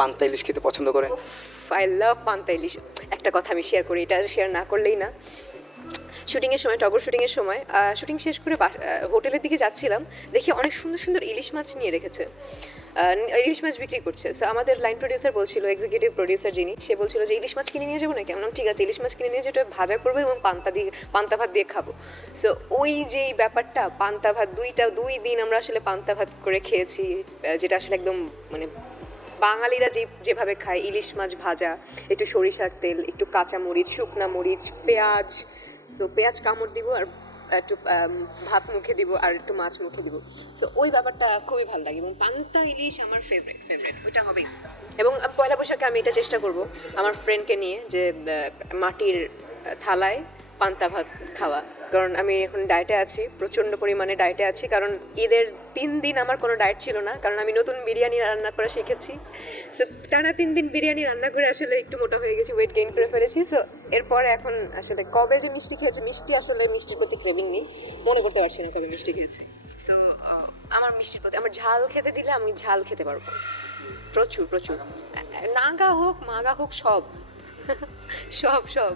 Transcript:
পান্তা ইলিশ খেতে পছন্দ করেন আই লাভ পান্তা ইলিশ একটা কথা আমি শেয়ার করি এটা শেয়ার না করলেই না। শুটিংয়ের সময় টগর শুটিংয়ের সময় শুটিং শেষ করে হোটেলের দিকে যাচ্ছিলাম দেখি অনেক সুন্দর সুন্দর ইলিশ মাছ নিয়ে রেখেছে। ইলিশ মাছ বিক্রি করছে। সো আমাদের লাইন প্রডিউসার বলছিল এক্সিকিউটিভ প্রডিউসার যিনি সে বলছিল যে ইলিশ মাছ কিনে নিয়ে যাব নাকি? আমি বললাম, ঠিক আছে ইলিশ মাছ কিনে নিয়ে যেটা ভাজা করব এবং পান্তা দিয়ে পান্তা ভাত দিয়ে খাব। সো ওই যে ব্যাপারটা পান্তা ভাত দুইটা দুই দিন আমরা আসলে পান্তা ভাত করে খেয়েছি যেটা আসলে একদম মানে বাঙালিরা যে যেভাবে খায়, ইলিশ মাছ ভাজা, একটু সরিষার তেল, একটু কাঁচা মরিচ, শুকনা মরিচ, পেঁয়াজ। সো পেঁয়াজ কামড় দিব আর একটু ভাত মুখে দিব আর একটু মাছ মুখে দিব। সো ওই ব্যাপারটা খুবই ভালো লাগে এবং পান্তা ইলিশ আমার ফেভারিট ফেভারিট ওইটা হবেই। এবং পয়লা বৈশাখে আমি এটা চেষ্টা করব আমার ফ্রেন্ডকে নিয়ে যে মাটির থালায় পান্তা ভাত খাওয়া। কারণ আমি এখন ডায়েটে আছি, প্রচণ্ড পরিমাণে ডায়েটে আছি, কারণ ঈদের তিন দিন আমার কোনো ডায়েট ছিল না, কারণ আমি নতুন বিরিয়ানি রান্না করা শিখেছি। সো টানা তিন দিন বিরিয়ানি রান্না করে আসলে একটু মোটা হয়ে গেছি ওয়েট গেইন করে ফেলেছি। সো এরপরে এখন আসলে কবে যে মিষ্টি খেয়েছি, মিষ্টি আসলে মিষ্টির প্রতি ক্রেভিং নেই, মনে করতে পারছি না কবে মিষ্টি খেয়েছি। সো আমার মিষ্টির প্রতি, আমার ঝাল খেতে দিলে আমি ঝাল খেতে পারব। প্রচুর প্রচুর। নাগা হোক মাগা হোক, সব। সব সব।